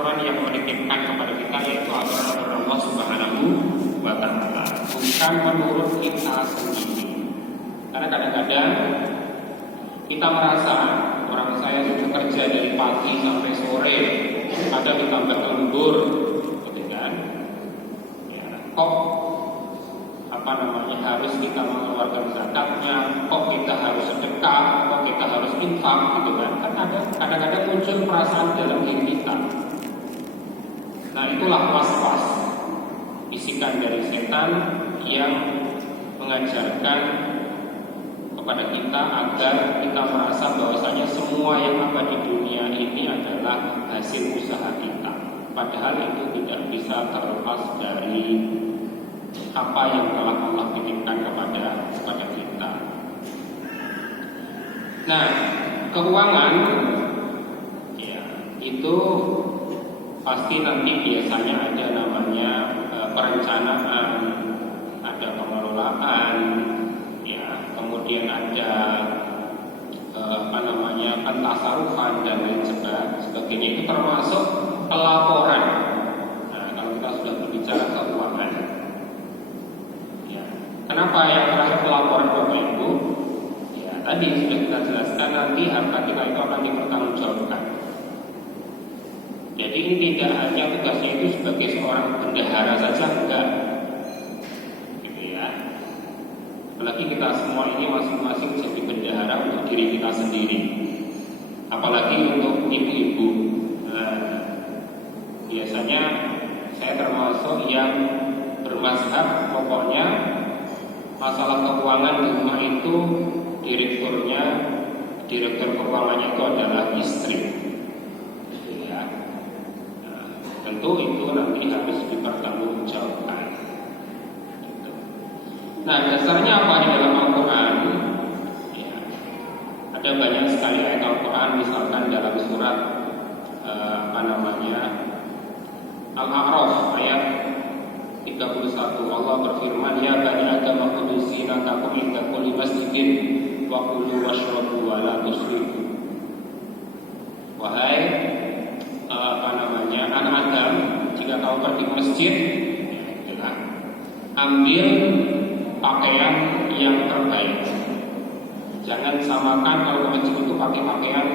aturan-aturan yang menitipkan kepada kita, yaitu aturan-aturan Allah Subhanahu wa Ta'ala, bukan menurut kita sendiri. Karena kadang-kadang kita merasa orang saya sudah kerja dari pagi sampai sore, ada ditambah lembur, gitu kan? Ya, kok harus kita mengeluarkan zakatnya, kok kita harus sedekah, kok kita harus infak, gitu kan? Kan ada kadang-kadang muncul perasaan dalam diri kita. Nah, itulah was-was, bisikan dari setan yang mengajarkan kepada kita agar kita merasa bahwasanya semua yang ada di dunia ini adalah hasil usaha kita. Padahal itu tidak bisa terlepas dari apa yang telah Allah titipkan kepada kita. Nah, keuangan ya, itu pasti nanti biasanya ada namanya perencanaan, ada pengelolaan, ya, kemudian ada pentasarufan dan lain sebagainya. Itu termasuk pelaporan. Nah, kalau kita sudah berbicara keuangan, ya, kenapa yang terakhir pelaporan Bapak Ibu? Ya, tadi sudah kita jelaskan, nanti harta kita itu akan dipertanggungjawabkan. Jadi ini tidak hanya tugasnya itu sebagai seorang bendahara saja, enggak, gitu ya. Apalagi kita semua ini masing-masing jadi bendahara untuk diri kita sendiri, apalagi untuk ibu-ibu. Nah, biasanya saya termasuk yang bermazhab, pokoknya masalah keuangan di rumah itu direktur keuangannya itu adalah istri. Tentu itu nanti harus dipertanggungjawabkan. Nah, dasarnya apa di dalam Al-Quran? Ya, ada banyak sekali ayat Al-Quran, misalkan dalam surat Al-A'raf ayat 31, Allah berfirman, Ya bani Adam khudhu zinatakum inda kulli masjidin wa kulu washrabu wa la tusrifu. Wahai anak Adam, jika kau pergi ke masjid, ya, ambil pakaian yang terbaik. Jangan samakan kalau ke masjid itu pakai pakaian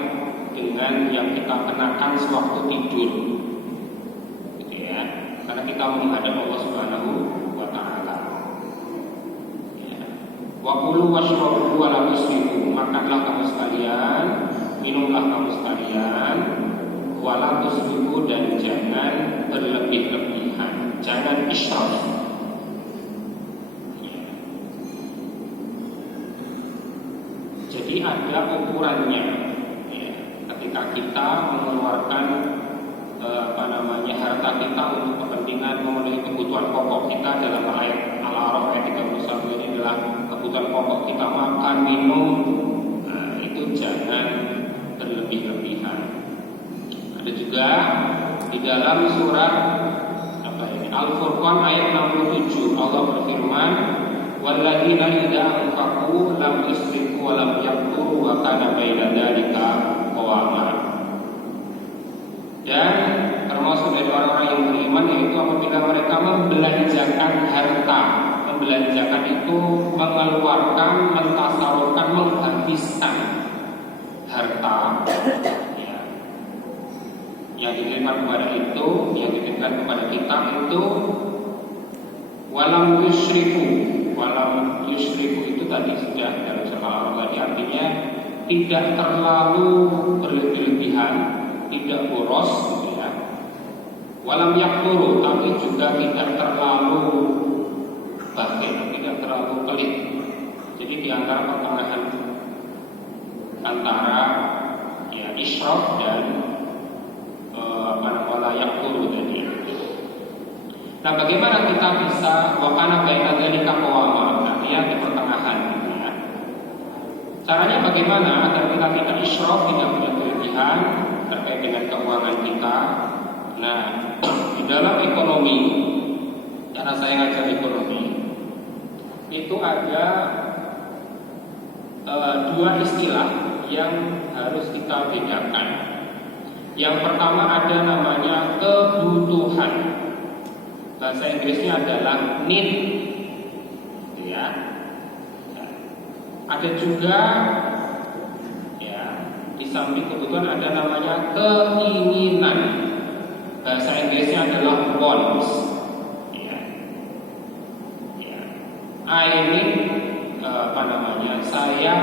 dengan yang kita kenakan sewaktu tidur, gitu ya. Karena kita menghadap Allah Subhanahu wa Ta'ala. Ya. Wa kulu washrabu wa la tusrifu. Makanlah kamu sekalian, minumlah kamu sekalian, wala tusrifu, dan jangan berlebih-lebihan, jangan israf. Jadi ada ukurannya, ya, ketika kita mengeluarkan harta kita untuk kepentingan memenuhi kebutuhan pokok kita. Dalam ayat Al-A'raf ayat 31 ini adalah kebutuhan pokok kita, makan, minum. Nah, itu jangan berlebih-lebihan. Ada juga di dalam surat Al-Furqan ayat 67, Allah berfirman, walladzina idza anfaqu lam yusrifu wa lam yaqturu wa kana baina dzalika qawama. Dan termasuk dari orang-orang yang beriman, yaitu apabila mereka membelanjakan harta. Membelanjakan itu mengeluarkan, mentasarufkan, menghabiskan harta yang dititipkan kepada itu, yang dititipkan kepada kita itu, walam yusrifu itu tadi sudah dalam surah Allah, artinya tidak terlalu berlebihan, tidak boros, gitu ya. Walam yakturu, tapi juga tidak terlalu bakhil, tidak terlalu pelit. Jadi di antara pertengahan antara ya israf dan yakturu tadi. Nah, bagaimana kita bisa wakana baina dzalika qawama, artinya di pertengahan, gitu ya. Caranya bagaimana agar kita tidak israf, tidak berlebihan terkait dengan keuangan kita? Nah, di dalam ekonomi, karena saya ngajar ekonomi, itu ada dua istilah yang harus kita bedakan. Yang pertama ada namanya kebutuhan. Bahasa Inggrisnya adalah need, ya. Ada juga, ya, di samping kebutuhan ada namanya keinginan. Bahasa Inggrisnya adalah wants. Ya. Ya. Ini saya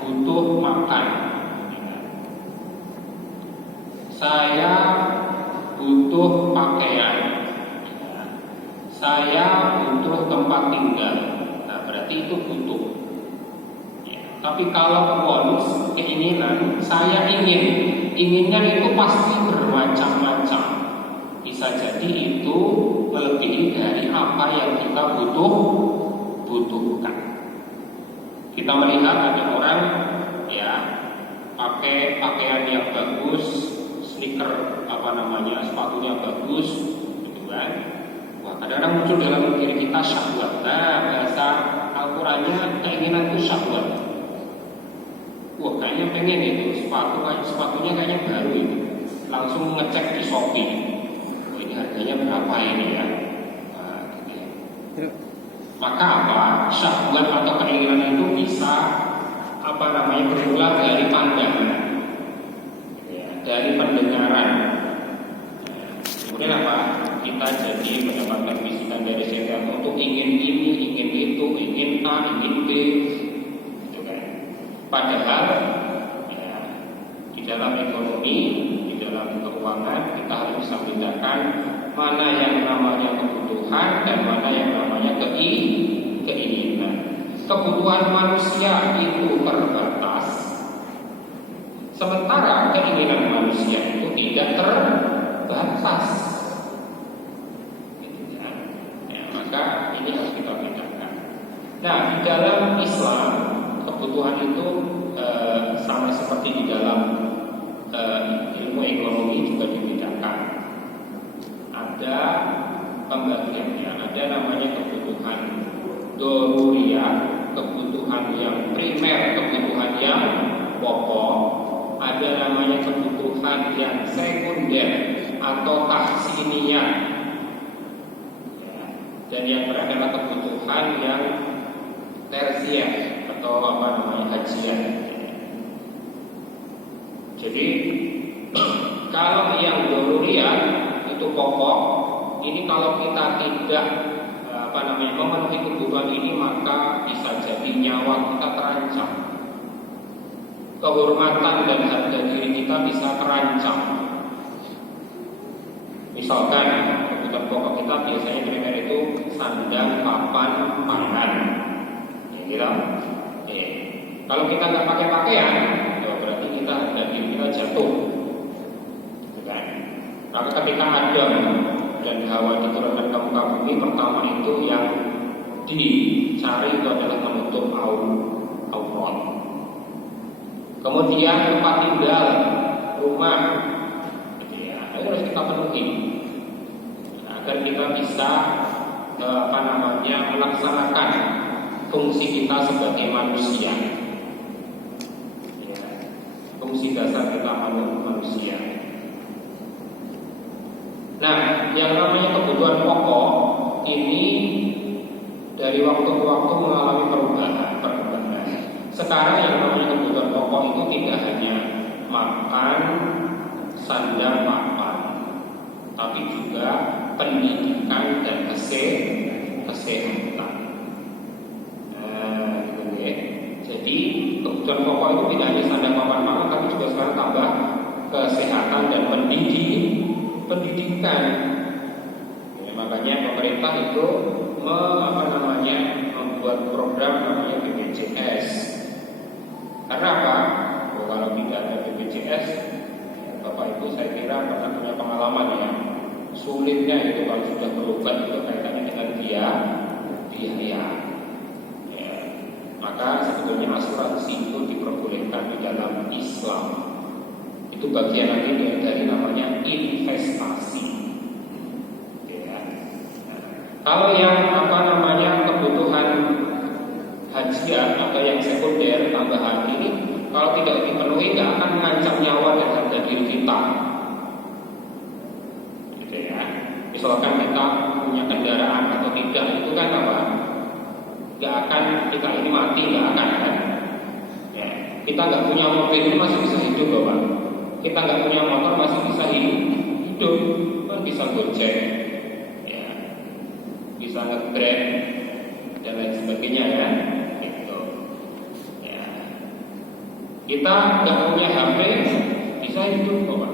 butuh makan. Ya. Saya butuh pakaian. Ya. Saya butuh tempat tinggal. Nah, berarti itu butuh. Tapi kalau wants, keinginan, saya inginnya itu pasti bermacam-macam. Bisa jadi itu melebihi dari apa yang kita butuhkan. Kita melihat ada orang, ya, pakai pakaian yang bagus, sneaker sepatunya bagus, gitu kan. Wah, kadang-kadang muncul dalam diri kita syahwat. Nah, bahasa Al-Qur'annya keinginan itu syahwat. Wah, kayaknya pengen itu sepatunya kayaknya baru itu. Langsung ngecek di Shopee. Oh, ini harganya berapa ini ya? Nah, gitu ya. Maka apa? Syahwat atau keinginan itu bisa bermula dari pandangan, ya, dari pendengaran. Ya. Kemudian apa? Kita jadi mendapatkan bisikan dari setan untuk ingin ini, ingin itu, ingin A, ingin B. Padahal, ya, di dalam ekonomi, di dalam keuangan kita harus bisa bedakan mana yang namanya kebutuhan dan mana yang namanya keinginan. Kebutuhan manusia itu terbatas, sementara keinginan manusia itu tidak terbatas. Ya, maka ini harus kita bedakan. Nah, di dalam Islam kebutuhan itu sama seperti di dalam ilmu ekonomi juga dibedakan. Ada pembagiannya, ada namanya kebutuhan doruriyah, kebutuhan yang primer, kebutuhan yang pokok. Ada namanya kebutuhan yang sekunder atau tahsiniyah, ya. Dan yang terakhir adalah kebutuhan yang tersier atau hajian. Jadi kalau yang doruriyah itu pokok, ini kalau kita tidak memenuhi kebutuhan ini, maka bisa jadi nyawa kita terancam, kehormatan dan harga diri kita bisa terancam. Misalkan kebutuhan pokok kita biasanya primer itu sandang, papan, pangan, ya, gitu. Kalau kita nggak pakai pakaian, ya berarti kita harga diri kita jatuh, gitu kan? Maka ketika Adam dan Hawa diturunkan ke muka bumi, pertama itu yang dicari itu adalah menutup aurat. Kemudian tempat tinggal, rumah, gitu ya, itu harus kita penuhi agar kita bisa melaksanakan fungsi kita sebagai manusia, ya, fungsi dasar kita manusia. Nah, yang namanya kebutuhan pokok ini dari waktu ke waktu mengalami perubahan. Sekarang yang namanya kebutuhan pokok itu tidak hanya makan, sandang, papan, tapi juga pendidikan dan kesehatan. Jadi kebutuhan pokok itu tidak hanya sandang, papan, makan, tapi juga sekarang tambah kesehatan dan pendidikan. Ya, makanya pemerintah itu membuat program namanya BPJS. Karena apa? Kalau tidak ada BPJS, Bapak Ibu saya kira pernah punya pengalaman ya. Sulitnya itu kalau sudah berobat itu kaitannya dengan biaya. Ya. Maka sebetulnya asuransi itu diperbolehkan di dalam Islam. Itu bagian lagi dari namanya investasi. Ya. Nah, kalau yang kebutuhan hajian atau yang sekunder tambahan ini, kalau tidak dipenuhi nggak akan mengancam nyawa dan harga diri kita. misalkan kita punya kendaraan atau tidak, itu kan apa? Gak akan kita ini mati, gak akan kan? Ya, kita nggak punya mobil ini masih bisa hidup loh Pak. Kita nggak punya motor masih bisa hidup, bisa gojek, ya, bisa nge-grab dan lain sebagainya ya. Gitu. Ya. Kita nggak punya HP bisa hidup kok Pak.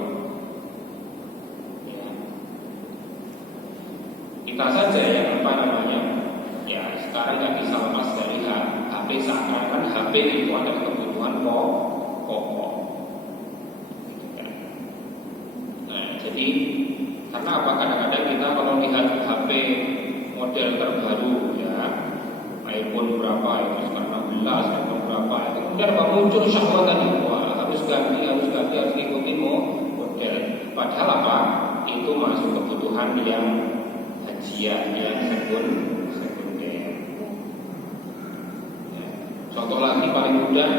Ya. Kita saja ya ya sekarang nggak bisa lepas dari HP, seakan-akan HP itu adalah kebutuhan pokok. Jadi karena apa? Kadang-kadang kita kalau lihat HP model terbaru ya, iPhone berapa, iPhone 16, iPhone berapa, itu kemudian apa muncul syahwat tadi, wah harus ganti, harus ikuti model. Padahal apa? Itu masuk kebutuhan yang hajiyah, yang sekunder. Ya. Contoh lagi paling mudah.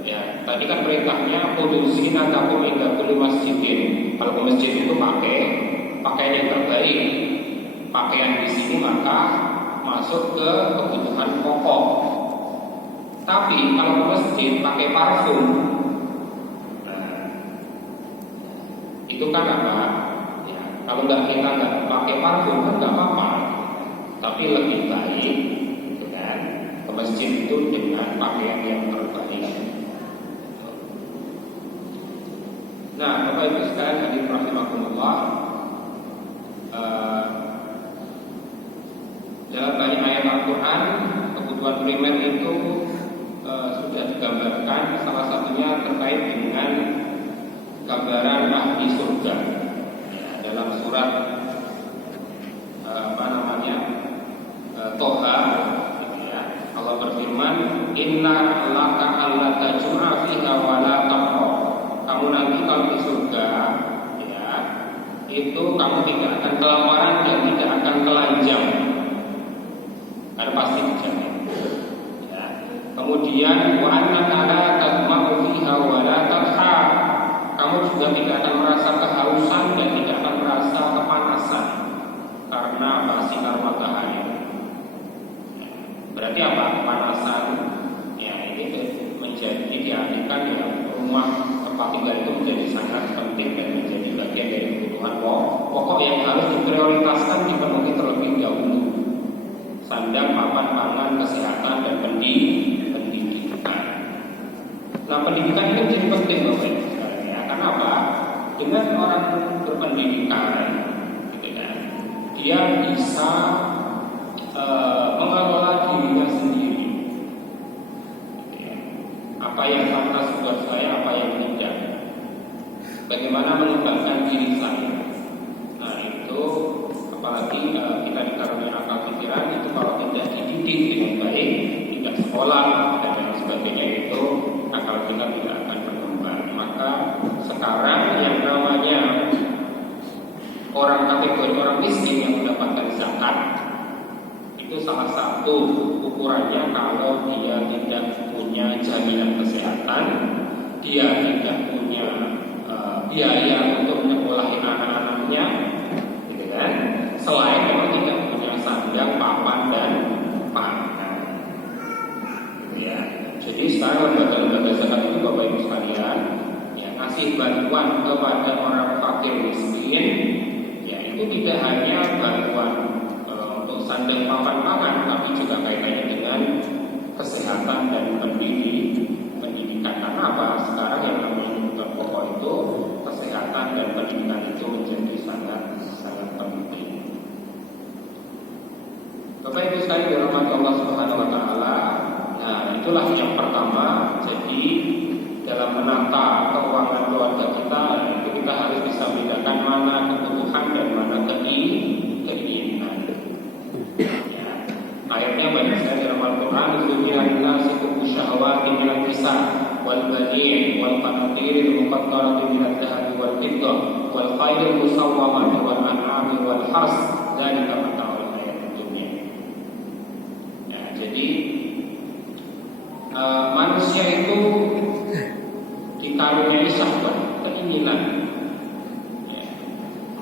Ya, tadi kan perintahnya produksi natakum inda kulli masjidin. Kalau ke masjid itu pakai pakaian yang terbaik. Pakaian di sini maka masuk ke kebutuhan pokok. Tapi kalau ke masjid pakai parfum, nah, itu kan apa? Ya, kalau kita nggak pakai parfum kan nggak apa-apa. Tapi lebih baik, kan, ke masjid itu dengan pakaian yang terbaik. Nah, Bapak Ibu sekalian hadirin rahimakumullah, dalam banyak ayat Al-Quran kebutuhan primer itu sudah digambarkan. Salah satunya terkait dengan gambaran ahli surga ya, dalam surat Toha ya, Allah berfirman, Inna laka alla tajua fiha wa la taqra. Kamu nanti kalau di surga ya, itu kamu tidak akan kelaparan dan tidak akan telanjang, karena pasti dijamin ya. Kemudian wa annaka la tadma'u fiha wa la tadha. Kamu juga tidak akan merasa kehausan dan tidak akan merasa kepanasan karena sinar matahari. Berarti apa? Kepanasan ya, ini menjadi diartikan ya, rumah tempat tinggal itu menjadi sangat penting dan menjadi bagian dari kebutuhan pokok yang harus diprioritaskan, dipenuhi terlebih dahulu. Sandang, papan, pangan, kesehatan dan pendidikan. Nah, pendidikan itu menjadi penting Bapak Ibu sekalian ya. Karena apa? Dengan orang berpendidikan, gitu kan, dia bisa mengelola dirinya sendiri. Apa yang pantas buat saya, apa yang tidak. Bagaimana mengembangkan diri saya. Nah itu, apalagi kita dikaruniai akal pikiran, itu kalau tidak dididik dengan baik, tidak sekolah dan lain sebagainya, itu akal kita tidak akan berkembang. Maka sekarang yang namanya orang kategori orang miskin yang mendapatkan zakat, itu salah satu ukurannya kalau dia tidak punya jaminan kesehatan, dia tidak punya biaya untuk menyekolahin anak-anaknya, gitu kan? Selain memang tidak punya sandang, papan dan pangan, gitu ya. Jadi sekarang lembaga-lembaga zakat itu Bapak Ibu sekalian, ya ngasih bantuan kepada orang fakir miskin, ya itu tidak hanya bantuan sandang, papan, pangan, tapi juga kaitannya dengan kesehatan dan pendidikan. Karena apa? Sekarang yang namanya kebutuhan pokok itu, kesehatan dan pendidikan itu menjadi sangat penting. Bapak Ibu sekalian dirahmati Allah Subhanahu Wa Taala. Nah, itulah yang pertama. Jadi dalam menata keuangan keluarga kita, itu kita harus bisa membedakan mana kebutuhan dan mana keinginan. Ayatnya banyak sekali dalam Al-Quran. Zubiran nasi kubu syahwati minal kisah wal bani' wal qanatiril muqattarati minal dhahabi wal fiddah wal khairil musawwamati wal an'ami wal hars. Dzalika mata'ul hayatid dunya. Ya, jadi manusia itu dikaruniai syahwat, keinginan ya.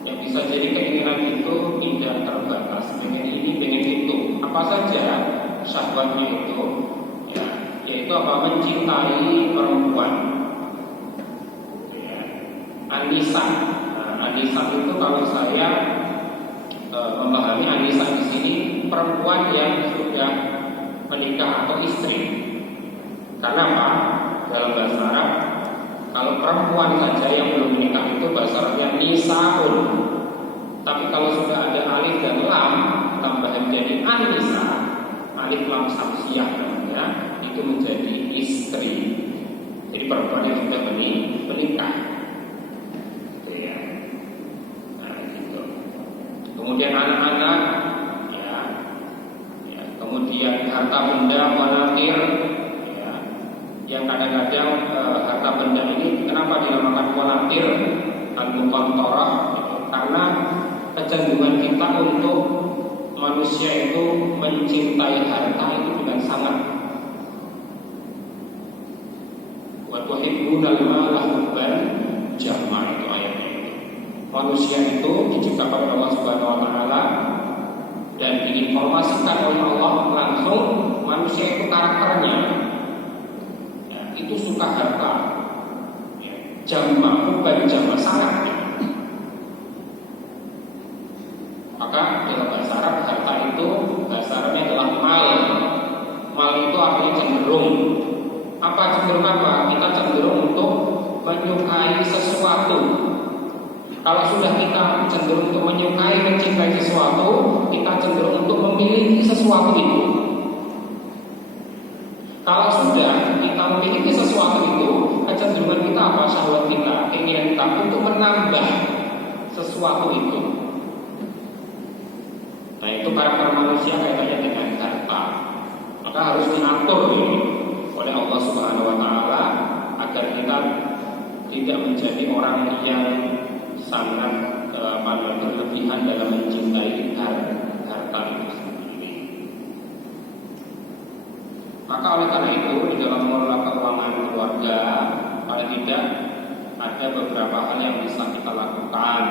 Yang bisa jadi keinginan itu Apa saja syahwatnya itu? Ya, yaitu apa? Mencintai perempuan. Ya. Anisa. Nah, anisa itu kalau saya memahami anisa di sini perempuan yang sudah menikah atau istri. Karena apa? Dalam bahasa Arab, kalau perempuan saja yang belum menikah itu bahasa Arabnya nisaun. Tapi kalau sudah ada alif dan lam tambahan jadi anisa, alif lam samsiah namanya, itu menjadi istri. Jadi perempuan yang sudah menikah. Gitu ya. Nah, gitu. Kemudian anak-anak, ya. Kemudian harta benda, wanatir, ya. Yang kadang-kadang harta benda ini kenapa dinamakan wanatir al-muqantarah? Karena kecenderungan kita untuk manusia itu mencintai harta itu dengan sangat. Wa tuhibbunal mala hubban jamma, itu ayatnya itu. Manusia itu diciptakan oleh Allah Subhanahu wa taala dan diinformasikan oleh Allah langsung manusia itu karakternya ya, itu suka harta. Ya, jamma, hubban jamma, sangat. Ya. Maka dalam bahasa Arab harta itu bahasa Arabnya adalah mal. Mal itu artinya cenderung. Apa cenderung apa? Kita cenderung untuk menyukai sesuatu. Kalau sudah kita cenderung untuk menyukai, mencintai sesuatu, kita cenderung untuk memiliki sesuatu itu. Kalau sudah kita memiliki sesuatu itu, kecenderungan kita apa? Syahwat kita, keinginan kita untuk menambah sesuatu itu. Nah, itu karakter manusia kaitannya dengan harta. Maka harus diatur ini oleh Allah Subhanahu wa taala agar kita tidak menjadi orang yang sangat berlebihan dalam mencintai harta itu sendiri. Maka oleh karena itu di dalam mengelola keuangan keluarga paling tidak ada beberapa hal yang bisa kita lakukan.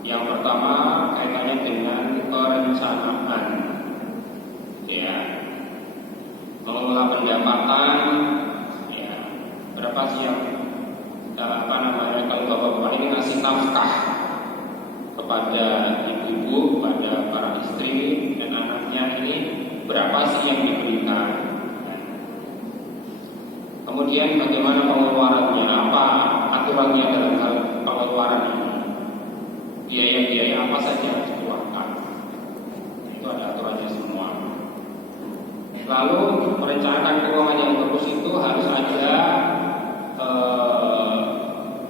Yang pertama kaitannya dengan perencanaan, ya, mengelola pendapatan, ya, berapa sih yang kalau bapak-bapak ini ngasih nafkah kepada ibu-ibu, kepada para istri dan anaknya ini berapa sih yang diberikan? Kemudian bagaimana pengeluarannya, apa aturannya dalam hal pengeluaran ini? Biaya-biaya apa saja yang dikeluarkan? Itu ada aturannya semua. Lalu merencanakan keuangan yang bagus itu harus ada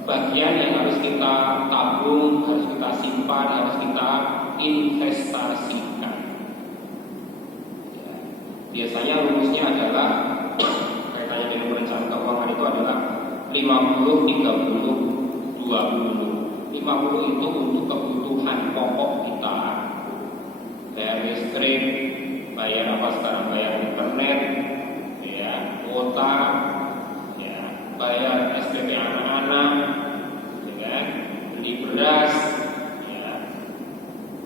bagian yang harus kita tabung, harus kita simpan, harus kita investasikan. Ya. Biasanya rumusnya adalah kaitannya dengan perencanaan keuangan itu adalah 50, 30, 20. 50 itu untuk kebutuhan pokok kita, bayar listrik, bayar apa sekarang, bayar internet, ya, kuota, ya, bayar SPP anak-anak, ya, beli beras, ya,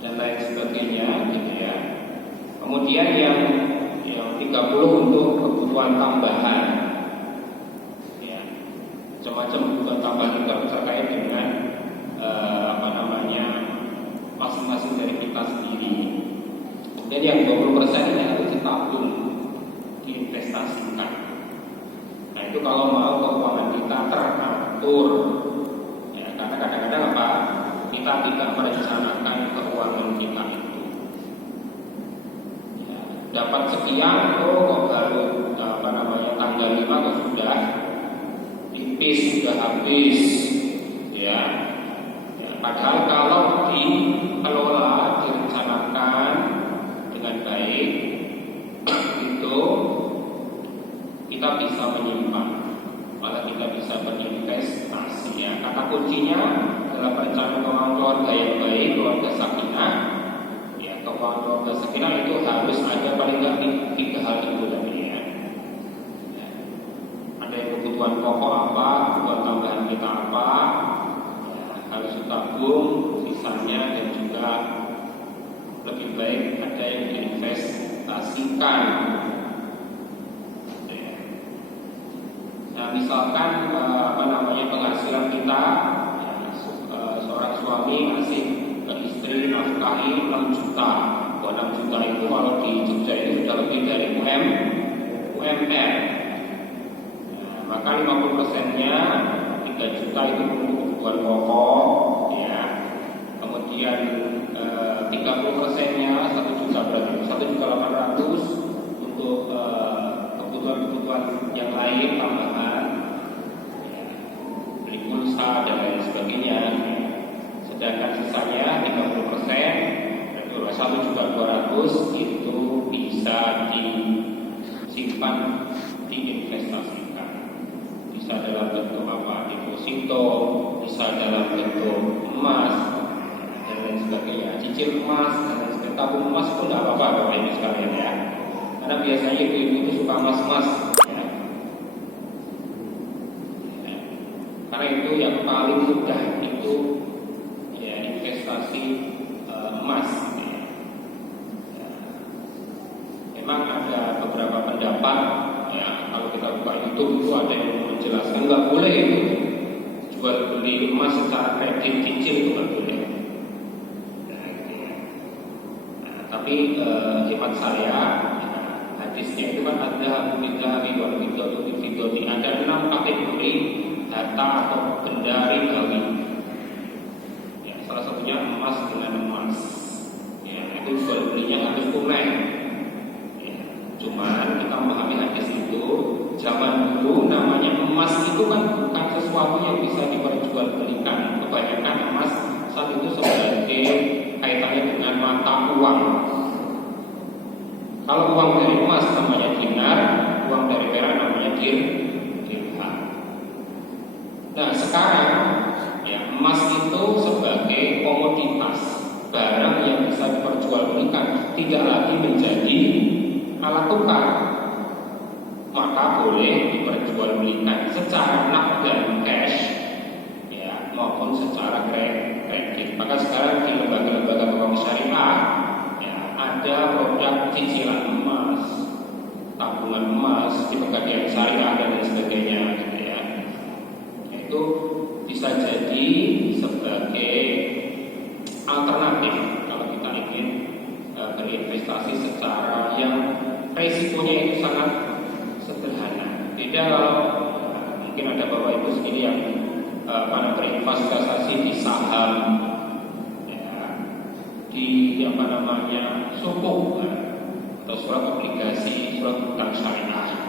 dan lain sebagainya, gitu ya. Kemudian yang 30 untuk kebutuhan tambahan, ya, macam-macam kebutuhan tambahan terkait dengan masing-masing dari kita sendiri. Jadi yang 20% ini harus ditabung, diinvestasikan. Nah itu kalau mau keuangan kita teratur, ya, karena kadang-kadang apa? Kita tidak merencanakan keuangan kita itu. Ya, dapat sekian, kok baru tanggal 5 kok sudah tipis, sudah habis, ya. Padahal kalau dikelola, direncanakan dengan baik, itu kita bisa menyimpan, malah kita bisa berinvestasi. Ya. Kata kuncinya adalah perencanaan keuangan keluarga yang baik, keluarga sakinah. Ya, keuangan keluarga sakinah itu harus ada paling nggak 3 hal itu tadi ya. Ya. Ada yang kebutuhan pokok apa, kebutuhan tambahan kita apa. Harus ditabung sisanya, dan juga lebih baik ada yang diinvest diinvestasikan. Nah, misalkan penghasilan kita, seorang suami ngasih ke istri nafkahi 6 juta. 6 juta itu kalau di Jogja itu sudah lebih dari UMR. Nah, maka 50%-nya 3 juta itu untuk kebutuhan pokok, ya. Kemudian 30%-nya 1 juta, berarti 1.800.000 untuk kebutuhan-kebutuhan yang lain tambahan, beli pulsa dan lain sebagainya. Sedangkan sisanya 30%, 1.200.000 itu bisa disimpan, diinvestasikan. Bisa dalam bentuk apa? Deposito, bisa dalam bentuk emas dan lain sebagainya. Cicil emas dan lain sebagainya. Tabung emas pun tidak apa-apa Bapak Ibu sekalian ya. Karena biasanya ibu-ibu itu suka emas-emas ya. Karena itu yang paling mudah itu ya investasi emas. Memang ada beberapa pendapat ya, kalau kita buka YouTube itu ada yang menjelaskan nggak boleh itu jual beli emas secara kredit cicil, itu nggak boleh. Tapi hemat saya, hadisnya itu kan ada ada 6 kategori harta atau benda ribawi. Ya, salah satunya emas dengan emas. Ya, itu jual belinya harus tunai. Cuman kita memahami hadis itu, zaman dulu namanya emas itu kan bukan sesuatu yang bisa diperjualbelikan. Kebanyakan emas saat itu sebagai kaitannya dengan mata uang. Kalau uang dari emas namanya dinar, uang dari perak namanya dirham. Nah sekarang ya, emas itu sebagai komoditas, barang yang bisa diperjualbelikan, tidak lagi menjadi alat tukar, maka boleh diperjualbelikan secara nakd dan cash, ya, maupun secara kredit. Maka sekarang di lembaga-lembaga keuangan syariah, ya, ada produk cicilan emas, tabungan emas, di pegadaian syariah dan lain sebagainya, gitu ya. Itu bisa jadi sebagai alternatif kalau kita ingin berinvestasi secara yang resikonya itu sangat sederhana. Beda kalau mungkin ada Bapak Ibu sendiri yang berinvestasi di saham, ya, di sukuk atau surat obligasi, surat utang syariah.